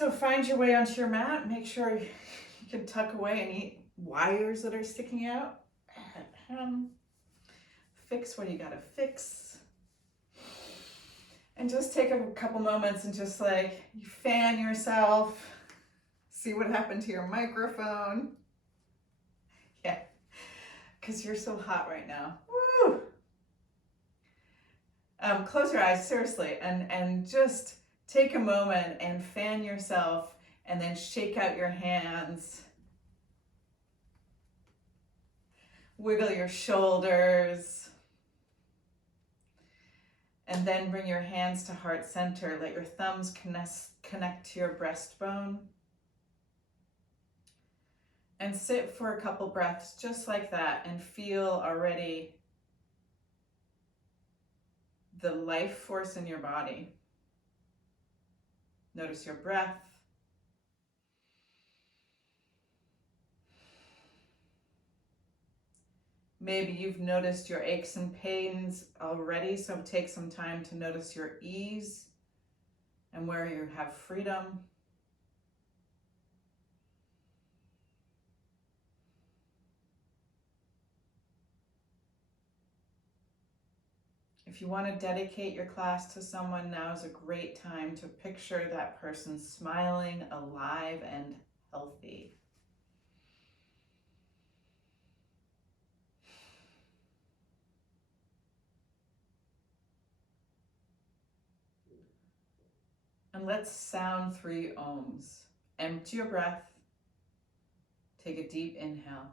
So find your way onto your mat. Make sure you can tuck away any wires that are sticking out. Fix what you gotta fix. And just take a couple moments and just like you fan yourself. See what happened to your microphone. Yeah, because you're so hot right now. Woo! Close your eyes, seriously, and just take a moment and fan yourself and then shake out your hands. Wiggle your shoulders. And then bring your hands to heart center. Let your thumbs connect to your breastbone. And sit for a couple breaths just like that and feel already the life force in your body. Notice your breath. Maybe you've noticed your aches and pains already, so take some time to notice your ease and where you have freedom. If you want to dedicate your class to someone, now is a great time to picture that person smiling, alive, and healthy. And let's sound 3 ohms. Empty your breath. Take a deep inhale.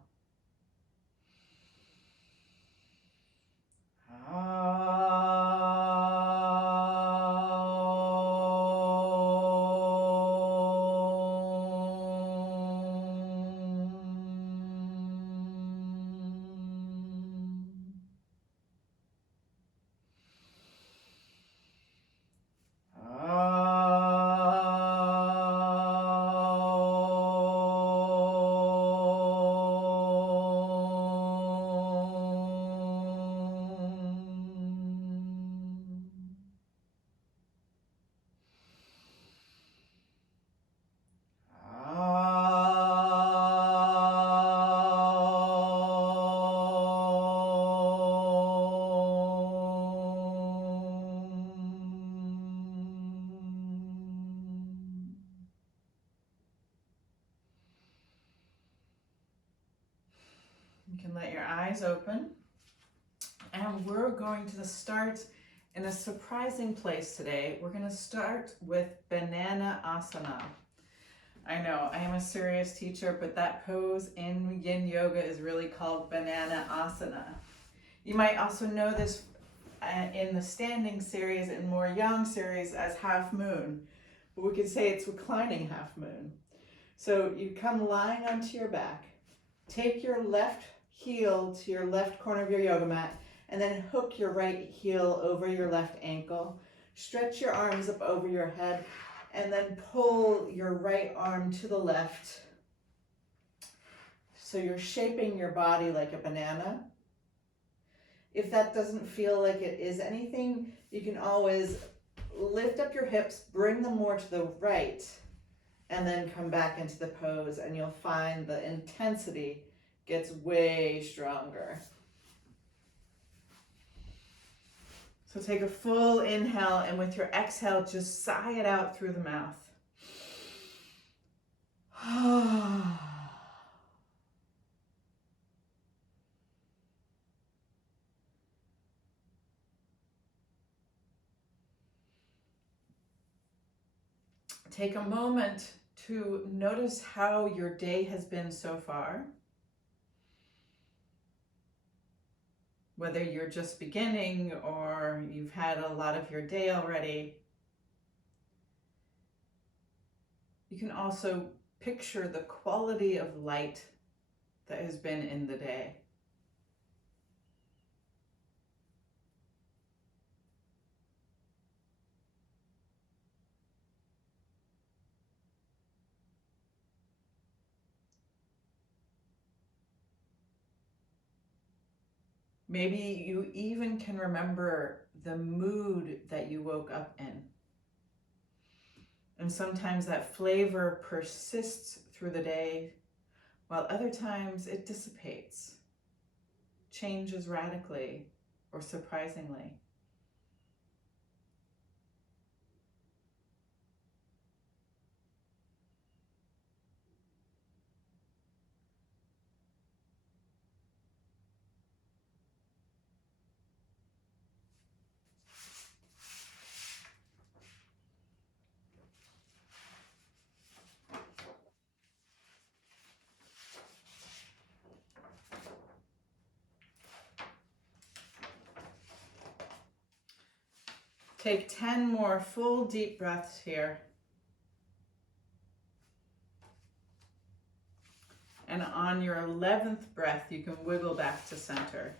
You can let your eyes open. And we're going to start in a surprising place today. We're going to start with Banana Asana. I know, I am a serious teacher, but that pose in Yin Yoga is really called Banana Asana. You might also know this in the standing series and more yang series as half moon, but we could say it's reclining half moon. So you come lying onto your back, take your left heel to your left corner of your yoga mat, and then hook your right heel over your left ankle. Stretch your arms up over your head, and then pull your right arm to the left. So you're shaping your body like a banana. If that doesn't feel like it is anything, you can always lift up your hips, bring them more to the right, and then come back into the pose, and you'll find the intensity gets way stronger. So take a full inhale, and with your exhale, just sigh it out through the mouth. Take a moment to notice how your day has been so far. Whether you're just beginning or you've had a lot of your day already. You can also picture the quality of light that has been in the day. Maybe you even can remember the mood that you woke up in. And sometimes that flavor persists through the day, while other times it dissipates, changes radically or surprisingly. Take 10 more full deep breaths here. And on your 11th breath, you can wiggle back to center.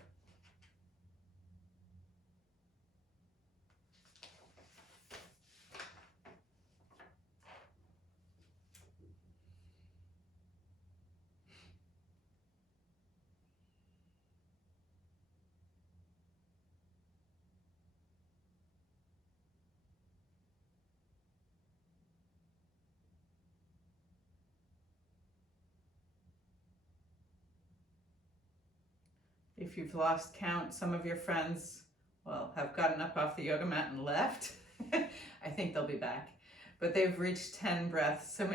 If you've lost count, some of your friends, well, have gotten up off the yoga mat and left. I think they'll be back. But they've reached 10 breaths, so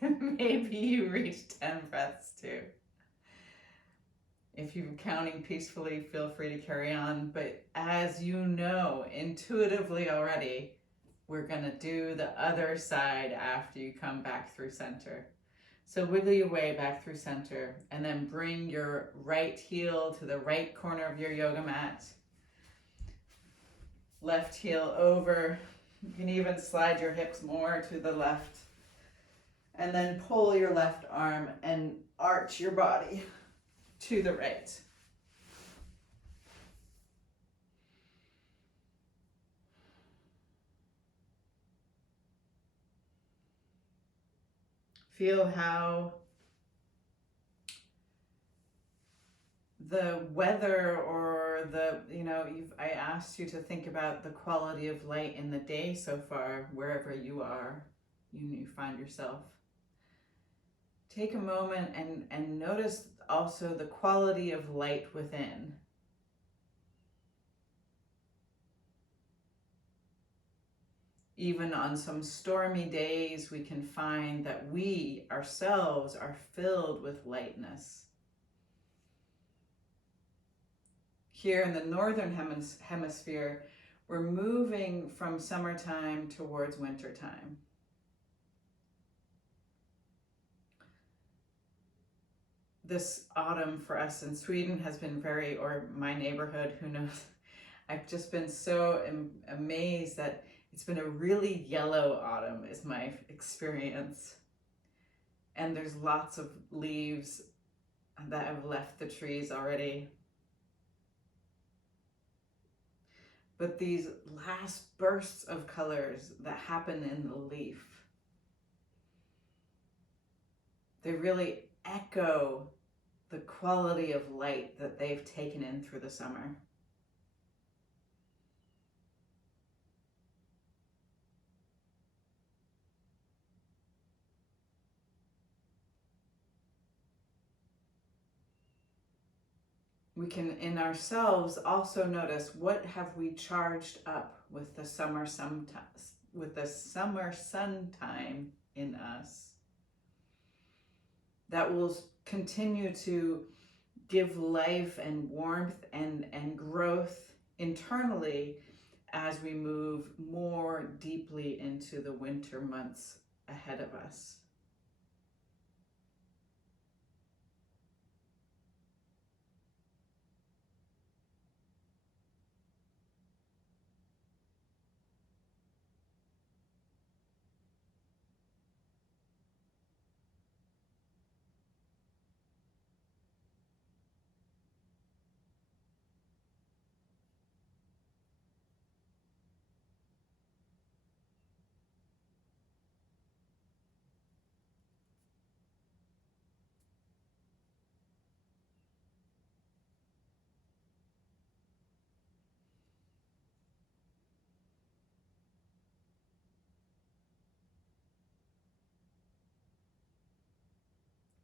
maybe you reached 10 breaths too. If you're counting peacefully, feel free to carry on. But as you know intuitively already, we're going to do the other side after you come back through center. So wiggle your way back through center and then bring your right heel to the right corner of your yoga mat. Left heel over. You can even slide your hips more to the left. And then pull your left arm and arch your body to the right. Feel how the weather or I asked you to think about the quality of light in the day so far, wherever you are, you find yourself. Take a moment and notice also the quality of light within. Even on some stormy days, we can find that we ourselves are filled with lightness. Here in the northern hemisphere, we're moving from summertime towards wintertime. This autumn for us in Sweden has been or my neighborhood, who knows, I've just been so amazed that it's been a really yellow autumn is my experience. And there's lots of leaves that have left the trees already. But these last bursts of colors that happen in the leaf, they really echo the quality of light that they've taken in through the summer. We can, in ourselves, also notice what have we charged up with the summer sun time in us that will continue to give life and warmth and growth internally as we move more deeply into the winter months ahead of us.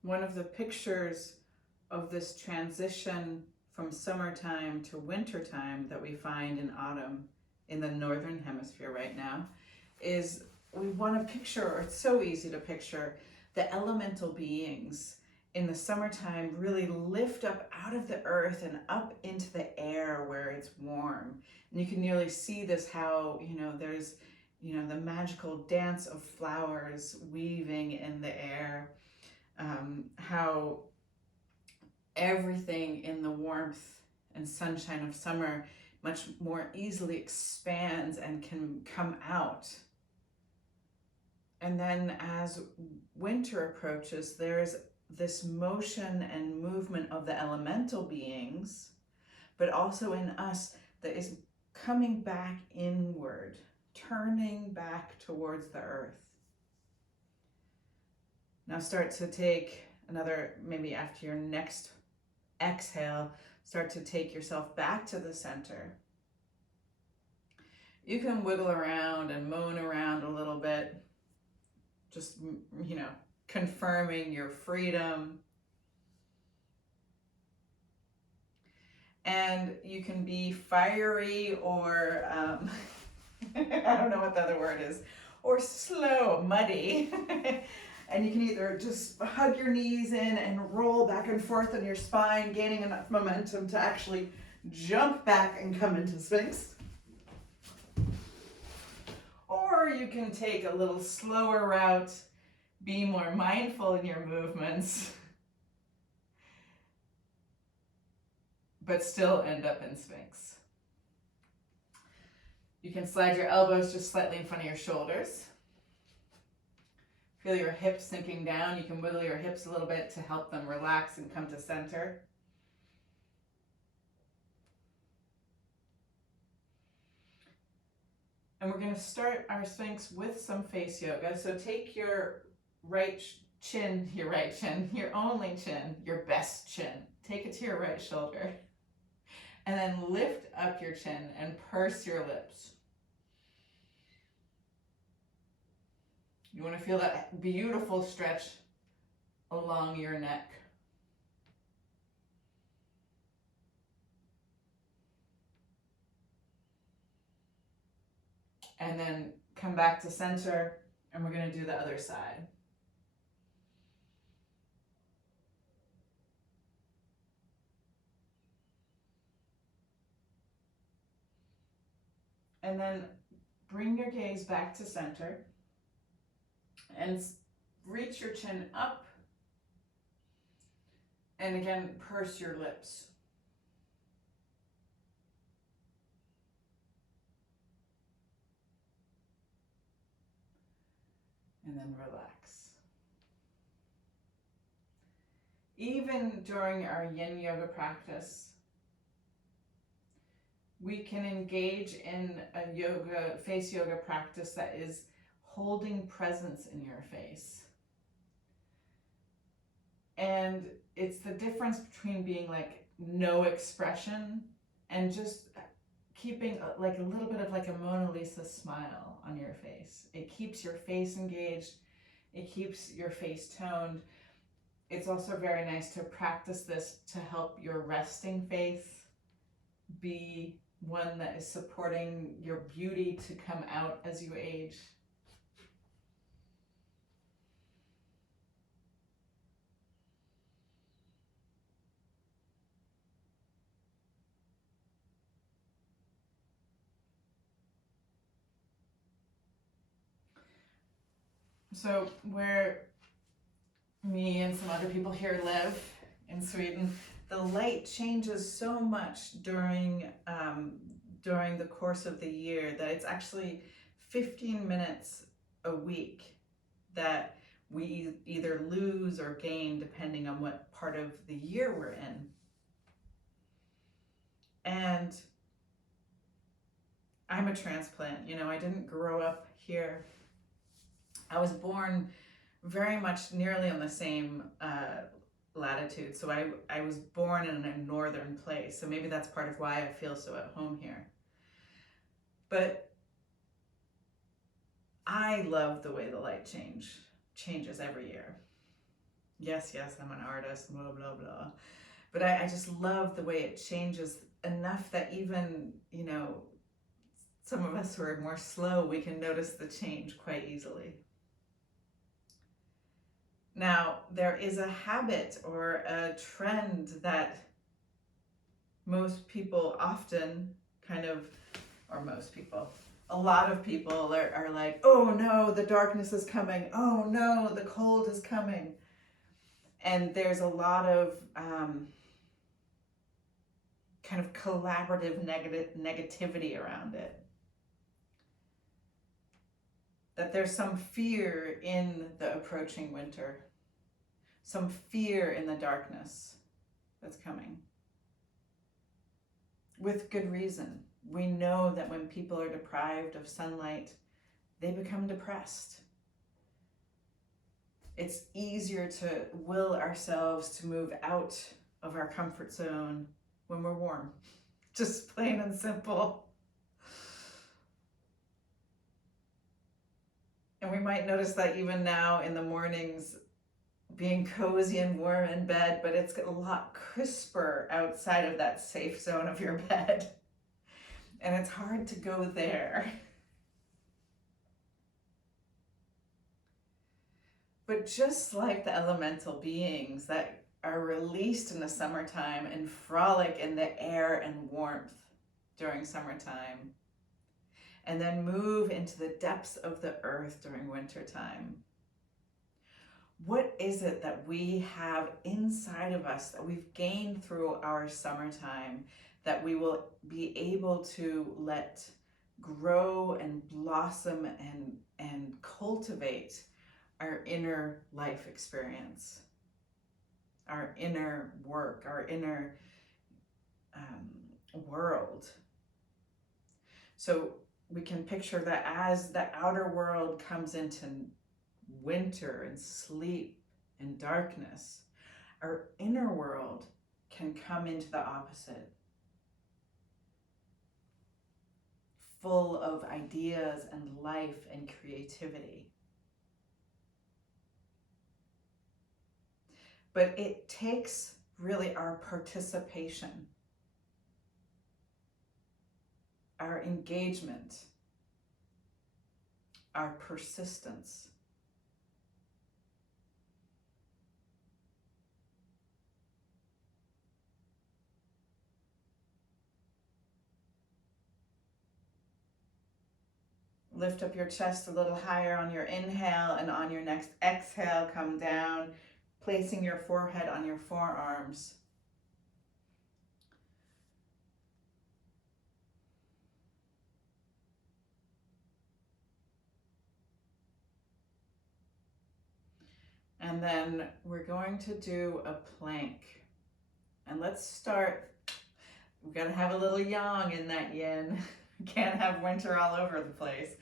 one of the pictures of this transition from summertime to wintertime that we find in autumn in the northern hemisphere right now is we want to picture, or it's so easy to picture, the elemental beings in the summertime really lift up out of the earth and up into the air where it's warm. And you can nearly see this, how, there's, the magical dance of flowers weaving in the air, how everything in the warmth and sunshine of summer much more easily expands and can come out. And then as winter approaches, there's this motion and movement of the elemental beings, but also in us that is coming back inward, turning back towards the earth. Now start to take another, maybe after your next exhale, start to take yourself back to the center. You can wiggle around and moan around a little bit, just, confirming your freedom. And you can be fiery or, I don't know what the other word is, or slow, muddy. And you can either just hug your knees in and roll back and forth on your spine, gaining enough momentum to actually jump back and come into Sphinx. Or you can take a little slower route, be more mindful in your movements, but still end up in Sphinx. You can slide your elbows just slightly in front of your shoulders. Feel your hips sinking down. You can wiggle your hips a little bit to help them relax and come to center. And we're going to start our Sphinx with some face yoga. So take your right chin, your only chin, your best chin. Take it to your right shoulder. And then lift up your chin and purse your lips. You want to feel that beautiful stretch along your neck. And then come back to center, and we're going to do the other side. And then bring your gaze back to center and reach your chin up. And again, purse your lips. And then relax. Even during our yin yoga practice, we can engage in a face yoga practice that is holding presence in your face. And it's the difference between being like no expression and just keeping like a little bit of like a Mona Lisa smile on your face. It keeps your face engaged. It keeps your face toned. It's also very nice to practice this to help your resting face be one that is supporting your beauty to come out as you age. So where me and some other people here live in Sweden, the light changes so much during the course of the year that it's actually 15 minutes a week that we either lose or gain depending on what part of the year we're in. And I'm a transplant, I didn't grow up here. I was born very much nearly on the same latitude. So I was born in a northern place. So maybe that's part of why I feel so at home here. But I love the way the light changes every year. Yes, I'm an artist, blah, blah, blah. But I just love the way it changes enough that even, some of us who are more slow, we can notice the change quite easily. Now, there is a habit or a trend that most people often a lot of people are like, oh no, the darkness is coming. Oh no, the cold is coming. And there's a lot of kind of collaborative negativity around it. That there's some fear in the approaching winter, some fear in the darkness that's coming. With good reason. We know that when people are deprived of sunlight, they become depressed. It's easier to will ourselves to move out of our comfort zone when we're warm. Just plain and simple. And we might notice that even now in the mornings, being cozy and warm in bed, but it's a lot crisper outside of that safe zone of your bed. And it's hard to go there. But just like the elemental beings that are released in the summertime and frolic in the air and warmth during summertime, and then move into the depths of the earth during wintertime, what is it that we have inside of us that we've gained through our summertime that we will be able to let grow and blossom and cultivate our inner life experience, our inner work, our inner world? So we can picture that as the outer world comes into winter and sleep and darkness, our inner world can come into the opposite, full of ideas and life and creativity. But it takes really our participation, our engagement, our persistence. Lift up your chest a little higher on your inhale, and on your next exhale, come down, placing your forehead on your forearms. And then we're going to do a plank. And let's start, we've got to have a little yang in that yin. Can't have winter all over the place.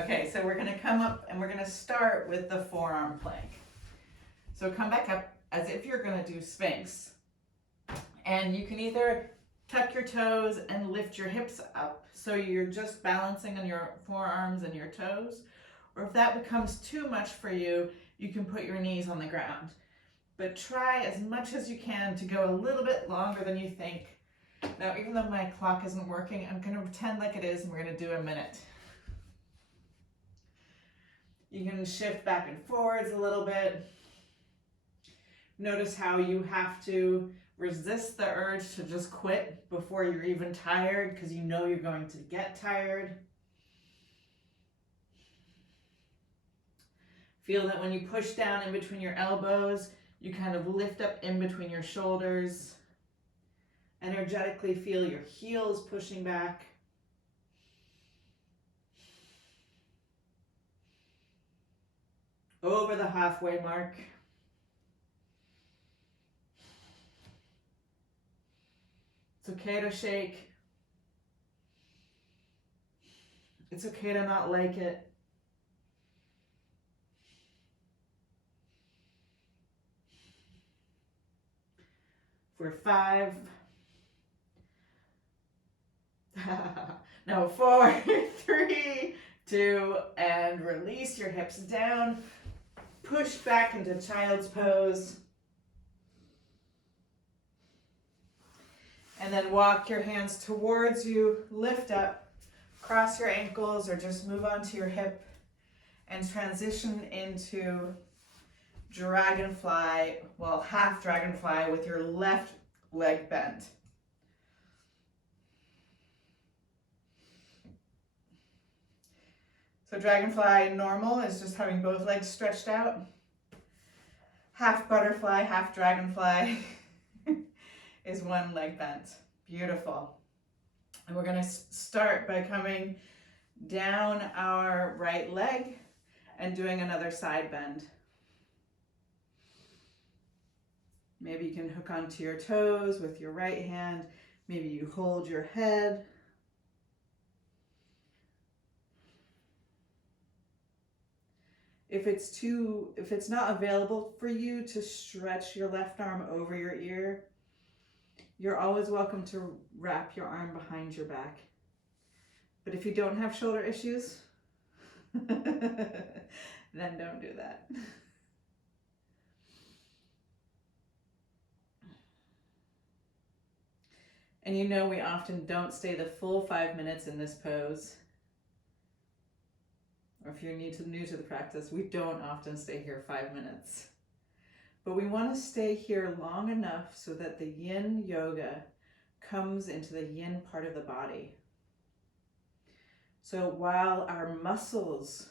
Okay, so we're gonna come up and we're gonna start with the forearm plank. So come back up as if you're gonna do Sphinx. And you can either tuck your toes and lift your hips up so you're just balancing on your forearms and your toes. Or if that becomes too much for you, you can put your knees on the ground. But try as much as you can to go a little bit longer than you think. Now, even though my clock isn't working, I'm going to pretend like it is, and we're going to do a minute. You can shift back and forwards a little bit. Notice how you have to resist the urge to just quit before you're even tired, because you know you're going to get tired. Feel that when you push down in between your elbows, you kind of lift up in between your shoulders. Energetically feel your heels pushing back. Over the halfway mark. It's okay to shake. It's okay to not like it. For 5. No, 4, 3, 2, and release your hips down. push back into child's pose. And then walk your hands towards you, lift up, cross your ankles, or just move onto your hip and transition into dragonfly, well, half dragonfly with your left leg bent. So dragonfly normal is just having both legs stretched out. Half butterfly, half dragonfly is one leg bent. Beautiful. And we're going to start by coming down our right leg and doing another side bend. Maybe you can hook onto your toes with your right hand. Maybe you hold your head. If it's not available for you to stretch your left arm over your ear, you're always welcome to wrap your arm behind your back. But if you don't have shoulder issues, then don't do that. And you know we often don't stay the full 5 minutes in this pose. Or if you're new to the practice, we don't often stay here 5 minutes. But we want to stay here long enough so that the yin yoga comes into the yin part of the body. So while our muscles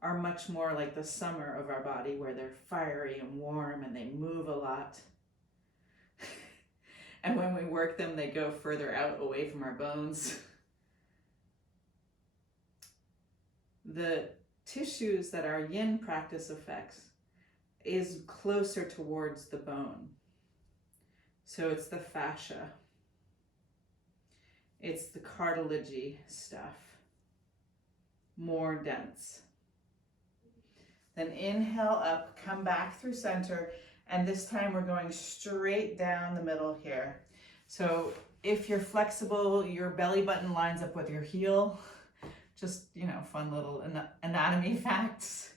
are much more like the summer of our body, where they're fiery and warm and they move a lot, and when we work them, they go further out away from our bones. The tissues that our yin practice affects is closer towards the bone. So it's the fascia. It's the cartilagey stuff. More dense. Then inhale up, come back through center, and this time we're going straight down the middle here. So if you're flexible, your belly button lines up with your heel. Just, fun little anatomy facts.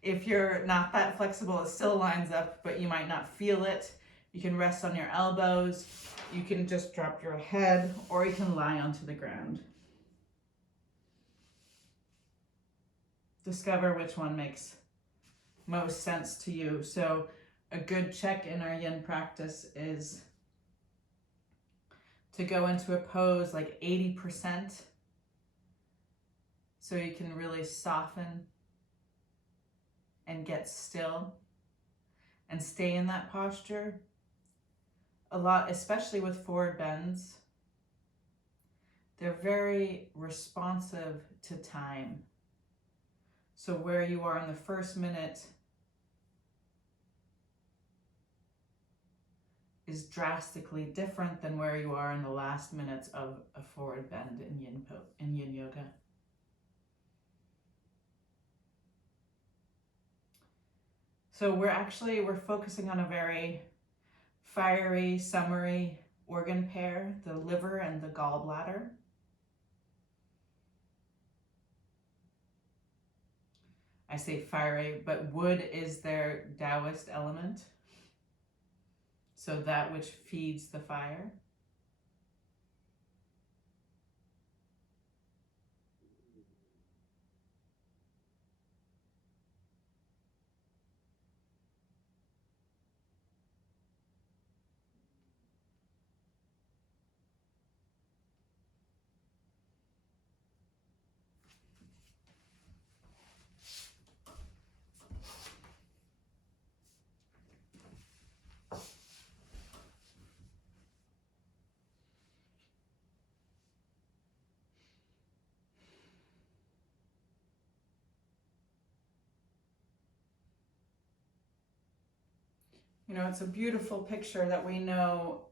If you're not that flexible, it still lines up, but you might not feel it. You can rest on your elbows. You can just drop your head, or you can lie onto the ground. Discover which one makes most sense to you. So a good check in our yin practice is to go into a pose like 80%. So you can really soften and get still and stay in that posture. A lot, especially with forward bends, they're very responsive to time. So where you are in the first minute is drastically different than where you are in the last minutes of a forward bend in yin yoga. So we're focusing on a very fiery, summery organ pair, the liver and the gallbladder. I say fiery, but wood is their Taoist element. So that which feeds the fire. It's a beautiful picture that we know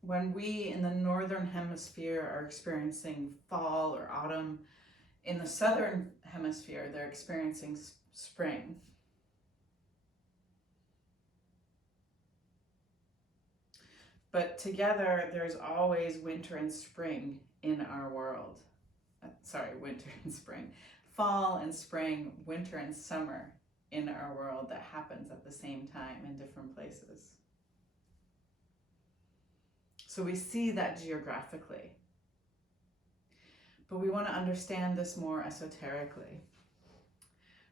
when we in the northern hemisphere are experiencing fall or autumn. In the southern hemisphere, they're experiencing spring. But together, there's always winter and spring in our world. Winter and spring. Fall and spring, winter and summer in our world that happens at the same time in different places. So we see that geographically. But we want to understand this more esoterically.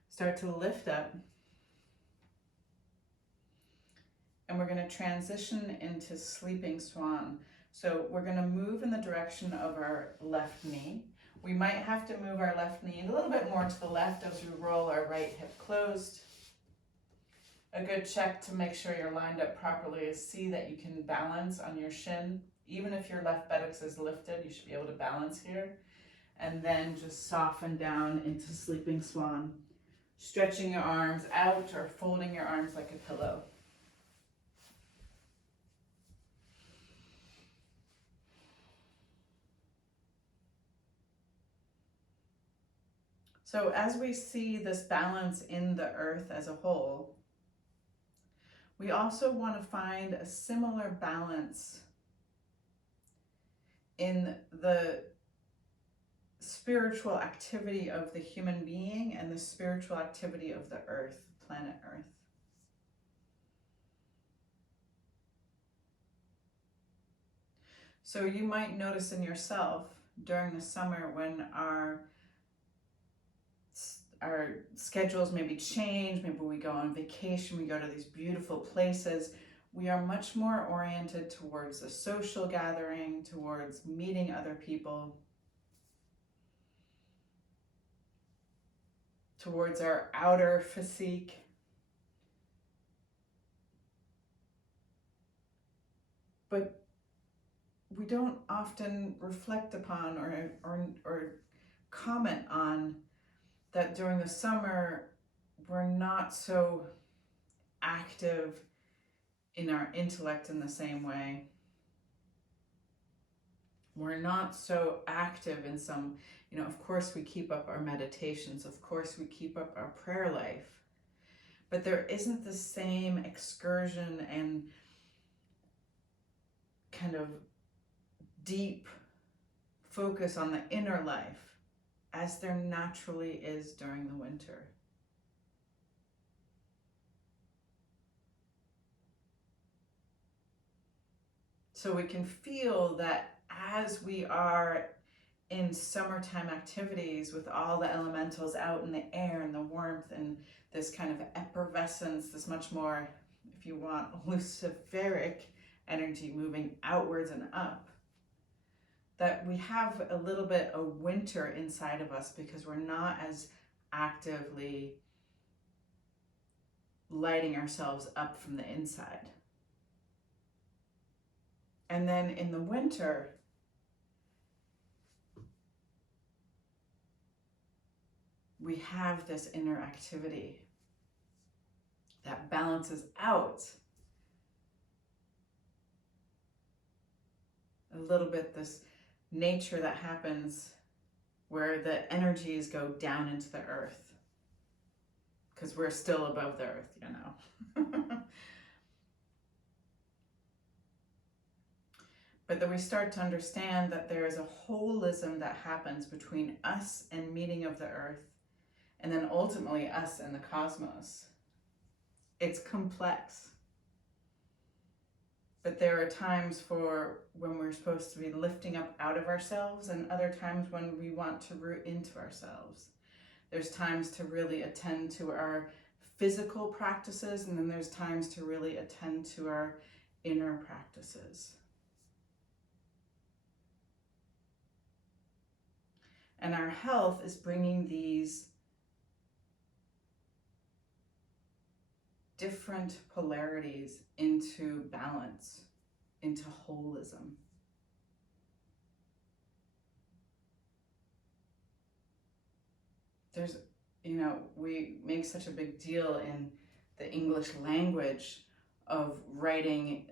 Start to lift up. And we're going to transition into sleeping swan. So we're going to move in the direction of our left knee. We might have to move our left knee a little bit more to the left as we roll our right hip closed. A good check to make sure you're lined up properly is see that you can balance on your shin. Even if your left buttocks is lifted, you should be able to balance here. And then just soften down into sleeping swan. Stretching your arms out or folding your arms like a pillow. So as we see this balance in the earth as a whole, we also want to find a similar balance in the spiritual activity of the human being and the spiritual activity of the earth, planet Earth. So you might notice in yourself during the summer when our schedules maybe change, maybe we go on vacation, we go to these beautiful places, we are much more oriented towards a social gathering, towards meeting other people, towards our outer physique. But we don't often reflect upon or comment on that during the summer, we're not so active in our intellect in the same way. We're not so active in some, of course we keep up our meditations, of course we keep up our prayer life, but there isn't the same excursion and kind of deep focus on the inner life as there naturally is during the winter. So we can feel that as we are in summertime activities with all the elementals out in the air and the warmth and this kind of effervescence, this much more, if you want, luciferic energy moving outwards and up, that we have a little bit of winter inside of us because we're not as actively lighting ourselves up from the inside. And then in the winter, we have this inner activity that balances out a little bit this nature that happens where the energies go down into the earth because we're still above the earth, But then we start to understand that there is a holism that happens between us and meeting of the earth, and then ultimately us and the cosmos. It's complex. But there are times for when we're supposed to be lifting up out of ourselves and other times when we want to root into ourselves. There's times to really attend to our physical practices, and then there's times to really attend to our inner practices. And our health is bringing these different polarities into balance, into holism. There's, we make such a big deal in the English language of writing,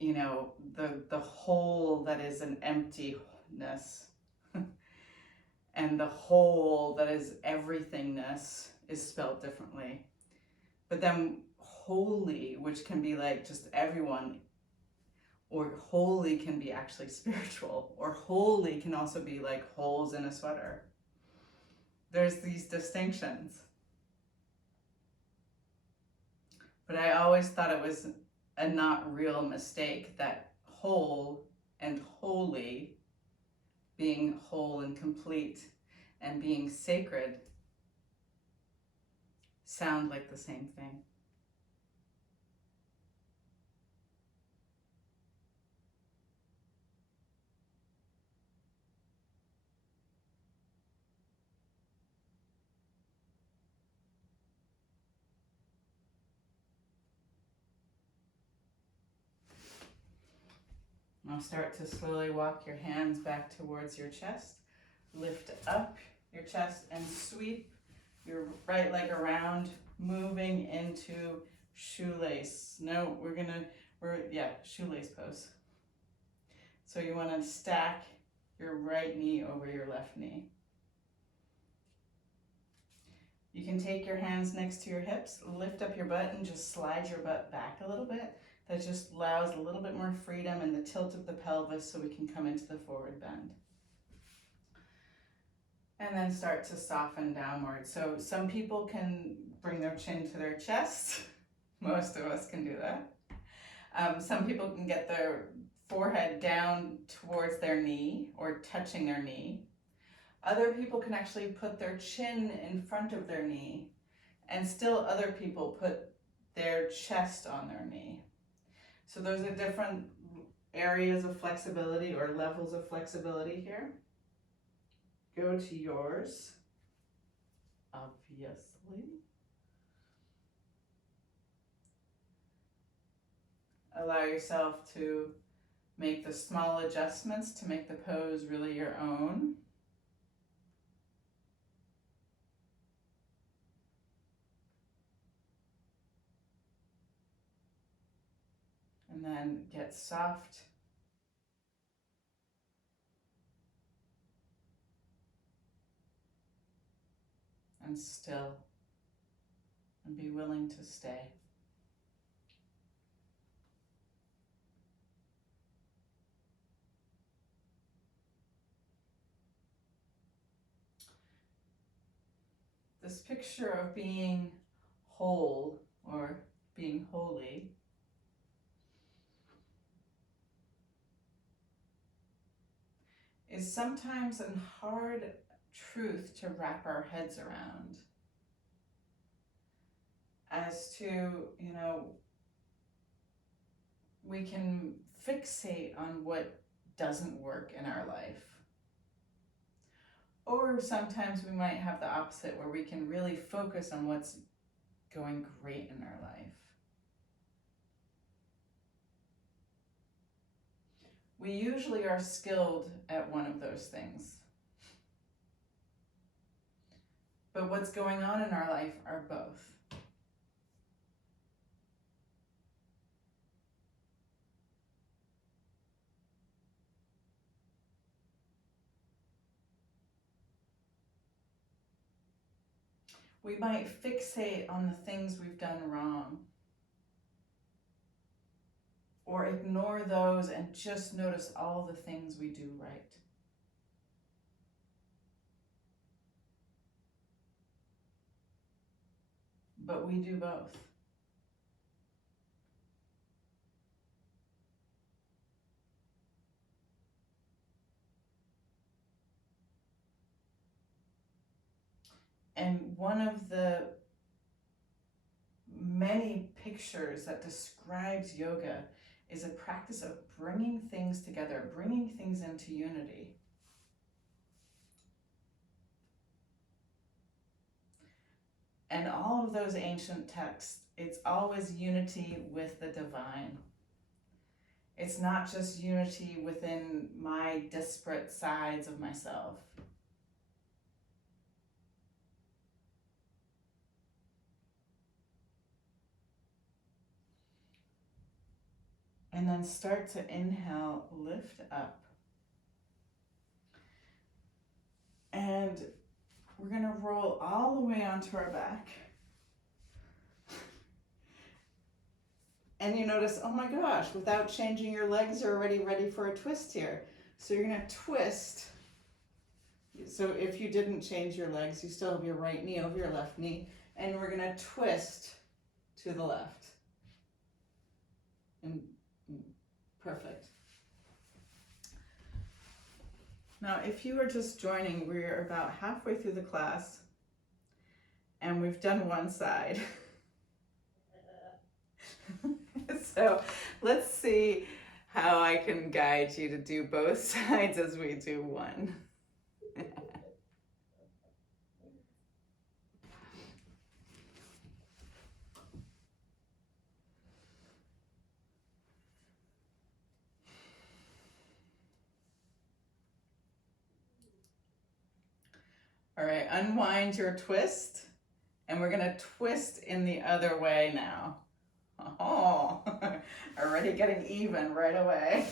the whole that is an emptiness and the whole that is everythingness is spelled differently. But then holy, which can be like just everyone, or holy can be actually spiritual, or holy can also be like holes in a sweater. There's these distinctions. But I always thought it was a not real mistake, that whole and holy, being whole and complete and being sacred, sound like the same thing. Now start to slowly walk your hands back towards your chest. Lift up your chest and sweep your right leg around, moving into shoelace. No, shoelace pose. So you want to stack your right knee over your left knee. You can take your hands next to your hips, lift up your butt and just slide your butt back a little bit. That just allows a little bit more freedom in the tilt of the pelvis so we can come into the forward bend. And then start to soften downward. So some people can bring their chin to their chest. Most of us can do that. Some people can get their forehead down towards their knee or touching their knee. Other people can actually put their chin in front of their knee, and still other people put their chest on their knee. So those are different areas of flexibility or levels of flexibility here. Go to yours, obviously. Allow yourself to make the small adjustments to make the pose really your own. And then get soft. And still. And be willing to stay. This picture of being whole or being holy is sometimes a hard truth to wrap our heads around. As to, we can fixate on what doesn't work in our life. Or sometimes we might have the opposite, where we can really focus on what's going great in our life. We usually are skilled at one of those things. But what's going on in our life are both. We might fixate on the things we've done wrong, or ignore those and just notice all the things we do right. But we do both. And one of the many pictures that describes yoga is a practice of bringing things together, bringing things into unity. And all of those ancient texts, it's always unity with the divine. It's not just unity within my disparate sides of myself. And then start to inhale, lift up. And we're gonna roll all the way onto our back. And you notice, oh my gosh, without changing your legs, you're already ready for a twist here. So you're gonna twist. So if you didn't change your legs, you still have your right knee over your left knee. And we're gonna twist to the left. And perfect. Now, if you are just joining, we're about halfway through the class and we've done one side. So let's see how I can guide you to do both sides as we do one. All right, unwind your twist, and we're gonna twist in the other way now. Oh, already getting even right away.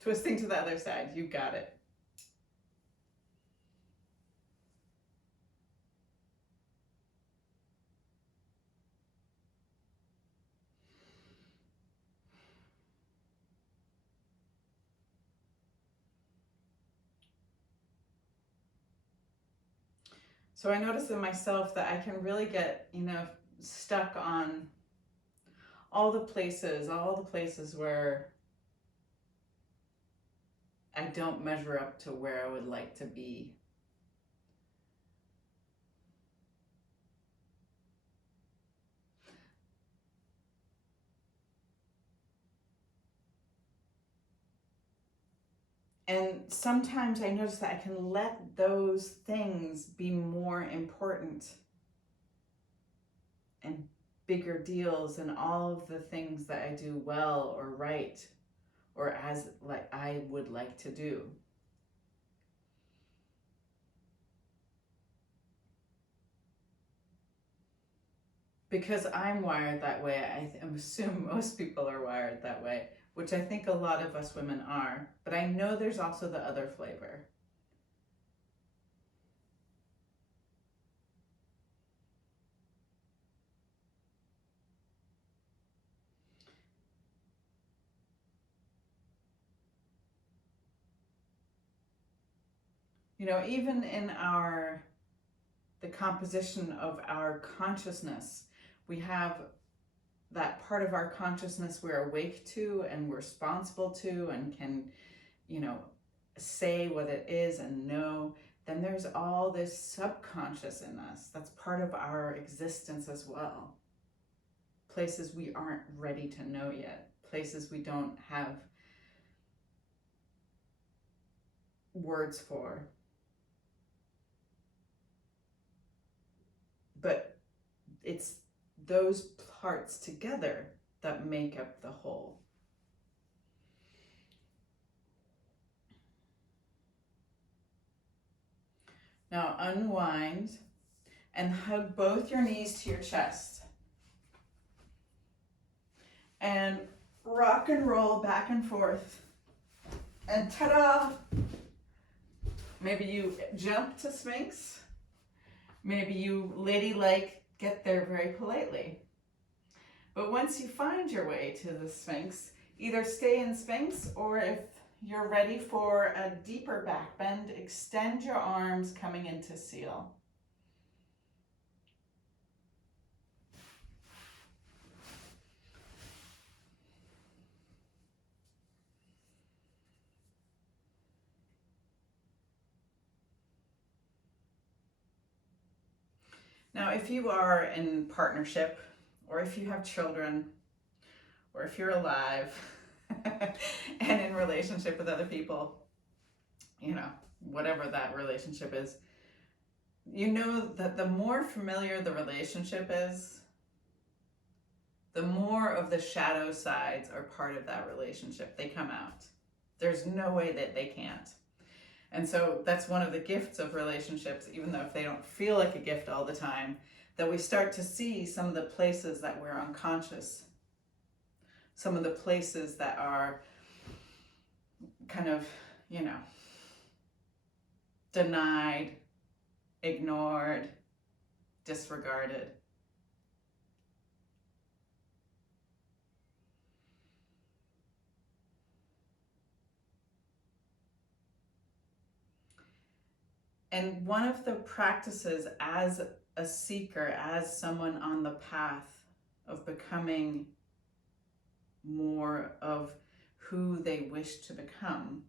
Twisting to the other side, you got it. So I notice in myself that I can really get, stuck on all the places where I don't measure up to where I would like to be. And sometimes I notice that I can let those things be more important and bigger deals and all of the things that I do well or right or as like I would like to do. Because I'm wired that way, I assume most people are wired that way, which I think a lot of us women are, but I know there's also the other flavor. Even in the composition of our consciousness, we have that part of our consciousness we're awake to and we're responsible to and can, say what it is and know. Then there's all this subconscious in us that's part of our existence as well. Places we aren't ready to know yet, places we don't have words for. But it's those parts together that make up the whole. Now unwind and hug both your knees to your chest. And rock and roll back and forth. And ta-da! Maybe you jump to Sphinx. Maybe you ladylike get there very politely. But once you find your way to the Sphinx, either stay in Sphinx, or if you're ready for a deeper back bend, extend your arms coming into seal. Now, if you are in partnership, or if you have children, or if you're alive and in relationship with other people, whatever that relationship is, that the more familiar the relationship is, the more of the shadow sides are part of that relationship. They come out. There's no way that they can't. And so that's one of the gifts of relationships, even though if they don't feel like a gift all the time, that we start to see some of the places that we're unconscious, some of the places that are kind of, denied, ignored, disregarded. And one of the practices as a seeker, as someone on the path of becoming more of who they wish to become,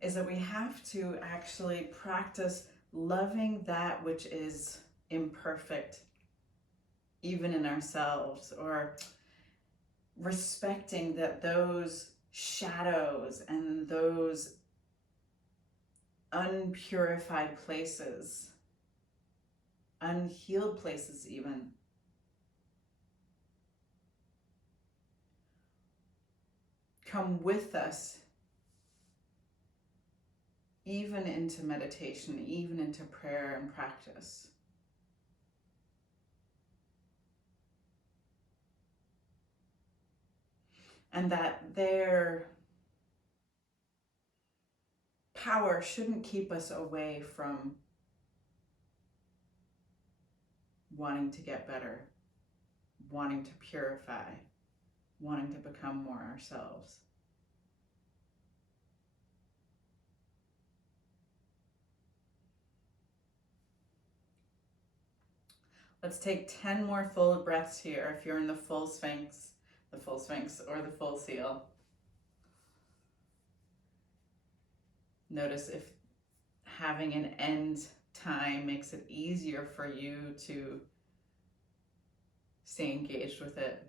is that we have to actually practice loving that which is imperfect, even in ourselves, or respecting that those shadows and those unpurified places, unhealed places even, come with us even into meditation, even into prayer and practice. And that their power shouldn't keep us away from wanting to get better, wanting to purify, wanting to become more ourselves. Let's take 10 more full breaths here if you're in the full Sphinx or the full seal. Notice if having an end time makes it easier for you to stay engaged with it.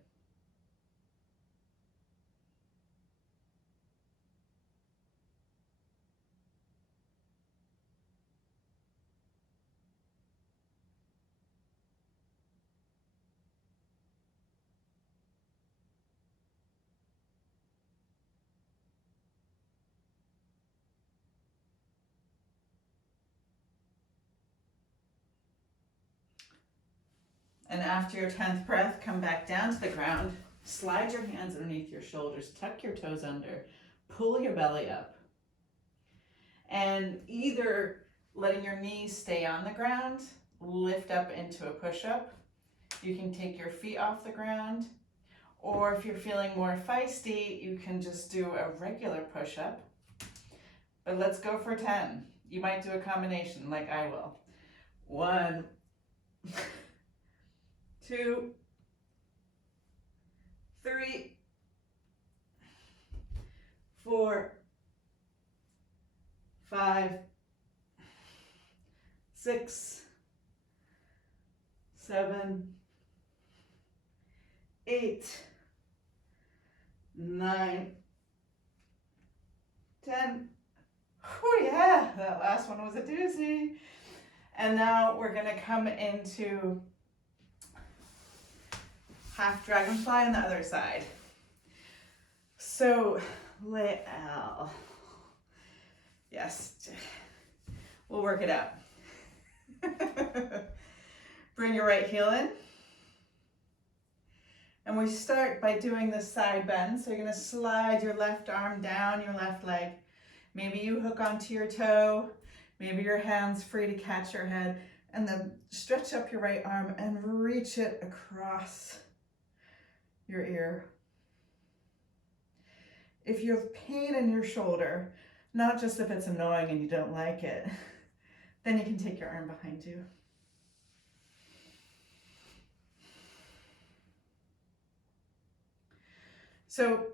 And after your 10th breath, come back down to the ground, slide your hands underneath your shoulders, tuck your toes under, pull your belly up. And either letting your knees stay on the ground, lift up into a push-up. You can take your feet off the ground, or if you're feeling more feisty, you can just do a regular push-up. But let's go for 10. You might do a combination like I will. 1, 2, 3, 4, 5, 6, 7, 8, 9, 10. Oh yeah, that last one was a doozy. And now we're gonna come into half dragonfly on the other side. So, yes, we'll work it out. Bring your right heel in. And we start by doing the side bend. So you're gonna slide your left arm down your left leg. Maybe you hook onto your toe. Maybe your hand's free to catch your head. And then stretch up your right arm and reach it across your ear. If you have pain in your shoulder, not just if it's annoying and you don't like it, then you can take your arm behind you. So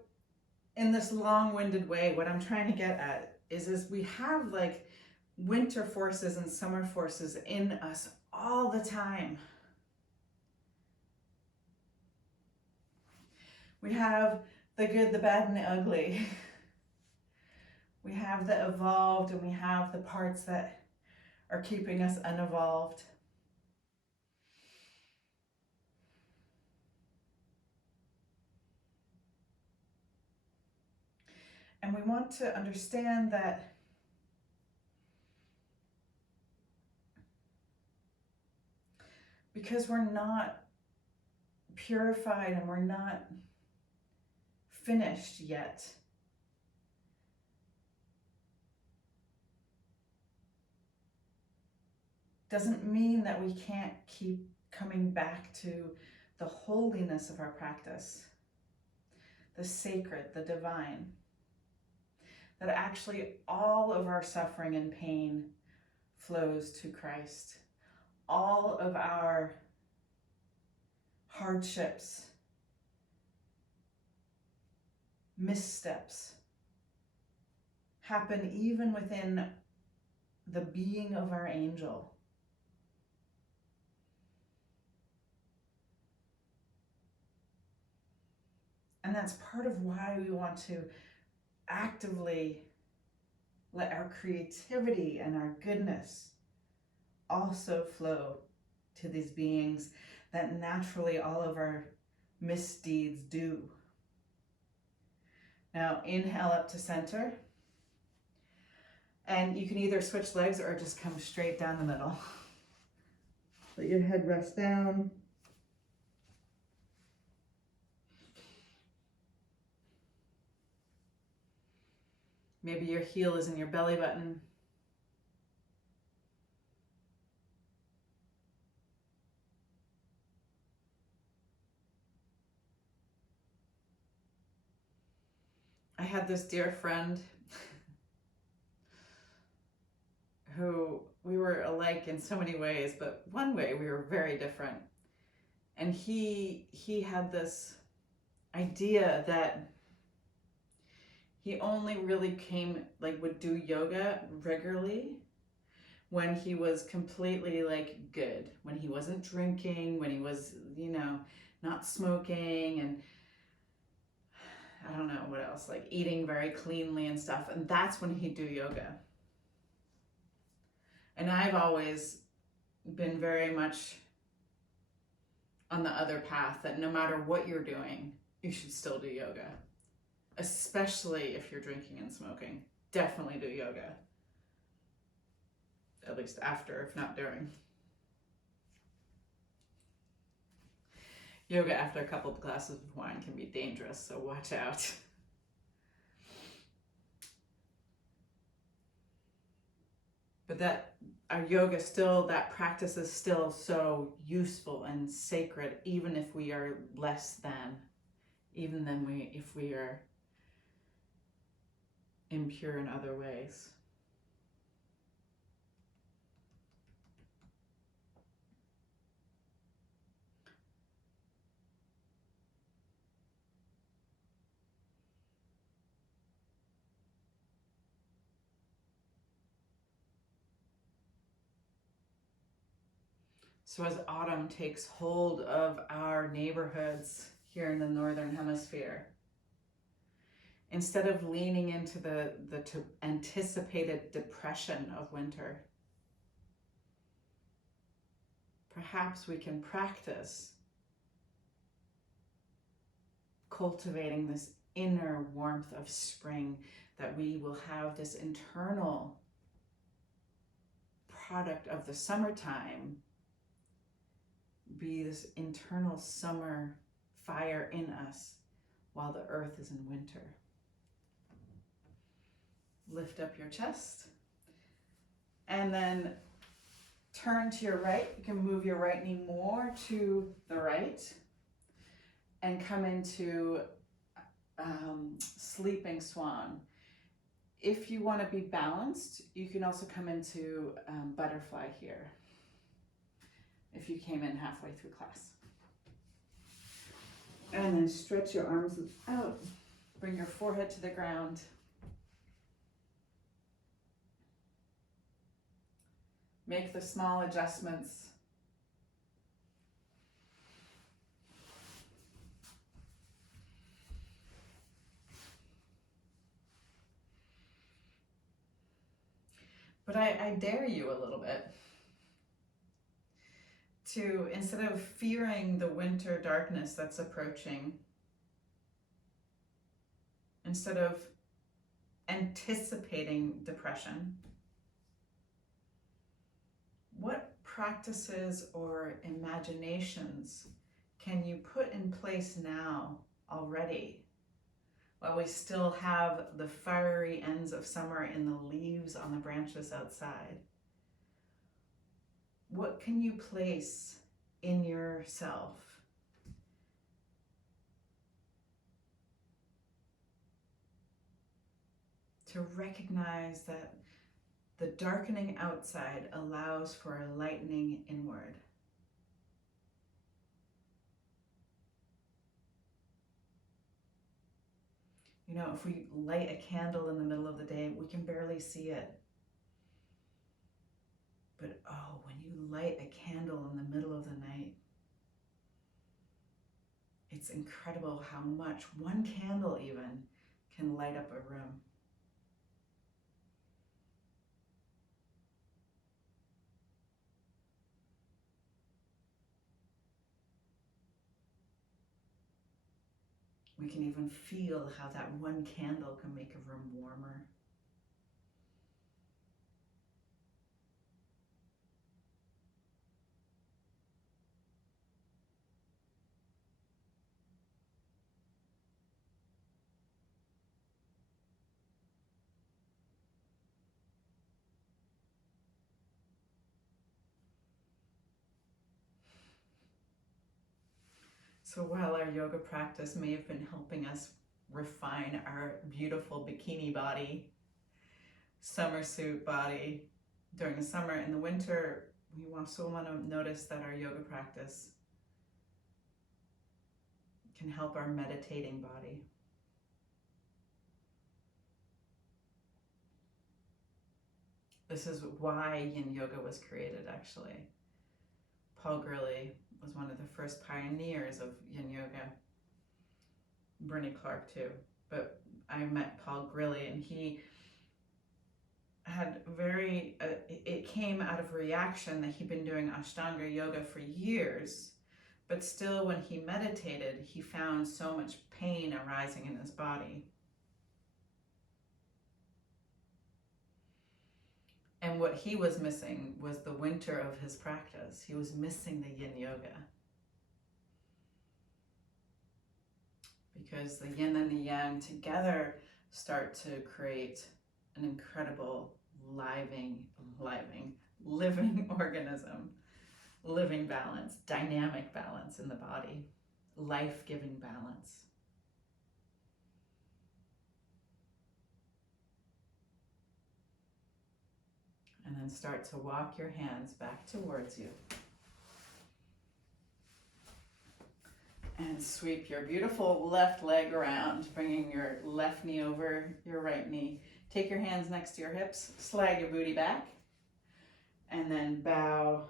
in this long-winded way, what I'm trying to get at is we have like winter forces and summer forces in us all the time. We have the good, the bad, and the ugly. We have the evolved and we have the parts that are keeping us unevolved. And we want to understand that because we're not purified and we're not finished yet, doesn't mean that we can't keep coming back to the holiness of our practice, the sacred, the divine. that actually all of our suffering and pain flows to Christ. All of our hardships, missteps happen even within the being of our angel. And that's part of why we want to actively let our creativity and our goodness also flow to these beings that naturally all of our misdeeds do. Now inhale up to center. And you can either switch legs or just come straight down the middle. Let your head rest down. Maybe your heel is in your belly button. I had this dear friend who we were alike in so many ways, but one way we were very different. And he had this idea that he only really would do yoga regularly when he was completely good, when he wasn't drinking, when he was, not smoking, and I don't know what else, eating very cleanly and stuff. And that's when he'd do yoga. And I've always been very much on the other path, that no matter what you're doing, you should still do yoga. Especially if you're drinking and smoking. Definitely do yoga. At least after, if not during. Yoga after a couple of glasses of wine can be dangerous, so watch out. But our yoga still, that practice is still so useful and sacred, even if we are less than, if we are impure in other ways. So as autumn takes hold of our neighborhoods here in the Northern Hemisphere, instead of leaning into the anticipated depression of winter, perhaps we can practice cultivating this inner warmth of spring, that we will have this internal product of the summertime be this internal summer fire in us while the earth is in winter. Lift up your chest and then turn to your right. You can move your right knee more to the right and come into sleeping swan. If you want to be balanced, you can also come into butterfly here, if you came in halfway through class. And then stretch your arms out. Bring your forehead to the ground. Make the small adjustments. But I dare you a little bit to, instead of fearing the winter darkness that's approaching, instead of anticipating depression, what practices or imaginations can you put in place now already, while we still have the fiery ends of summer in the leaves on the branches outside? What can you place in yourself to recognize that the darkening outside allows for a lightening inward. You know, if we light a candle in the middle of the day, we can barely see it. But oh, when you light a candle in the middle of the night, it's incredible how much one candle even can light up a room. We can even feel how that one candle can make a room warmer. So while our yoga practice may have been helping us refine our beautiful bikini body, summer suit body during the summer, in the winter, we also want to notice that our yoga practice can help our meditating body. This is why Yin Yoga was created, actually. Paul Grilly was one of the first pioneers of Yin Yoga. Bernie Clark too. But I met Paul Grilly, and he had it came out of reaction that he'd been doing Ashtanga yoga for years, but still when he meditated, he found so much pain arising in his body. And what he was missing was the winter of his practice. He was missing the Yin Yoga. Because the yin and the yang together start to create an incredible living organism, living balance, dynamic balance in the body, life-giving balance. And then start to walk your hands back towards you. And sweep your beautiful left leg around, bringing your left knee over your right knee. Take your hands next to your hips, slide your booty back, and then bow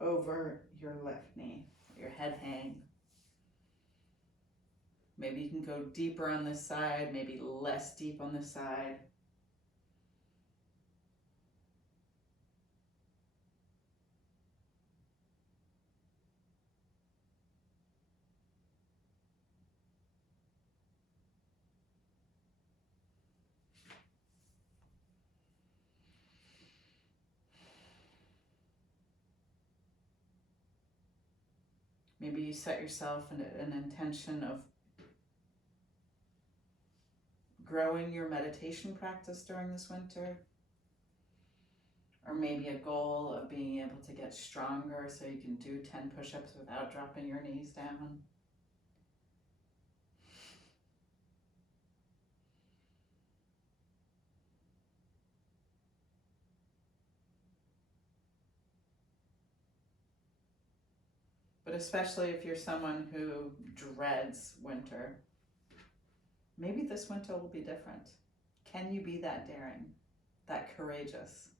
over your left knee. Let your head hang. Maybe you can go deeper on this side, maybe less deep on this side. Maybe you set yourself an intention of growing your meditation practice during this winter. Or maybe a goal of being able to get stronger so you can do 10 push-ups without dropping your knees down. But especially if you're someone who dreads winter, maybe this winter will be different. Can you be that daring, that courageous?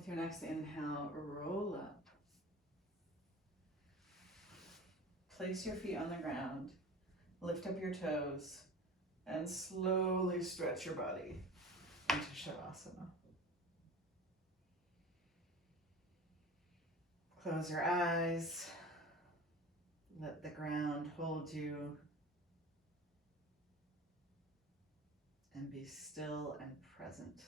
With your next inhale, roll up. Place your feet on the ground, lift up your toes, and slowly stretch your body into Shavasana. Close your eyes. Let the ground hold you. And be still and present.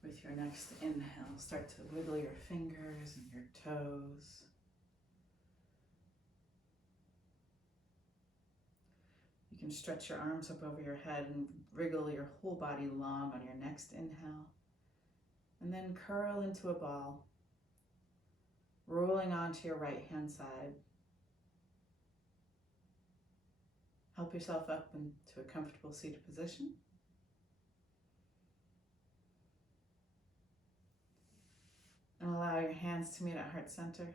With your next inhale, start to wiggle your fingers and your toes. You can stretch your arms up over your head and wriggle your whole body long on your next inhale. And then curl into a ball, rolling onto your right hand side. Help yourself up into a comfortable seated position. And allow your hands to meet at heart center.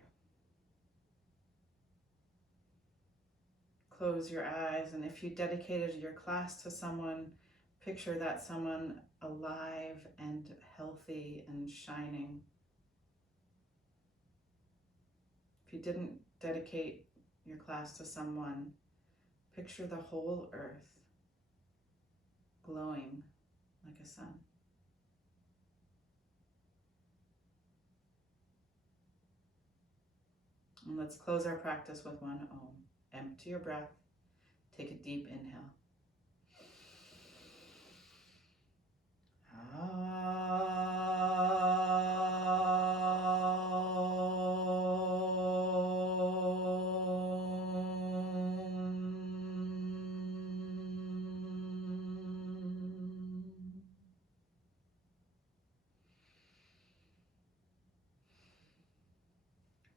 Close your eyes, and if you dedicated your class to someone, picture that someone alive and healthy and shining. If you didn't dedicate your class to someone, picture the whole earth glowing like a sun. And let's close our practice with one Om. Empty your breath. Take a deep inhale.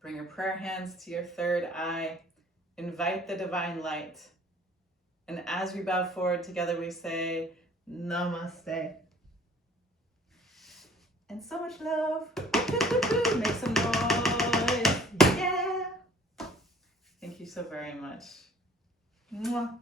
Bring your prayer hands to your third eye. Invite the divine light. And as we bow forward together, we say, Namaste. and so much love. Make some noise. Yeah. Thank you so very much. Mwah.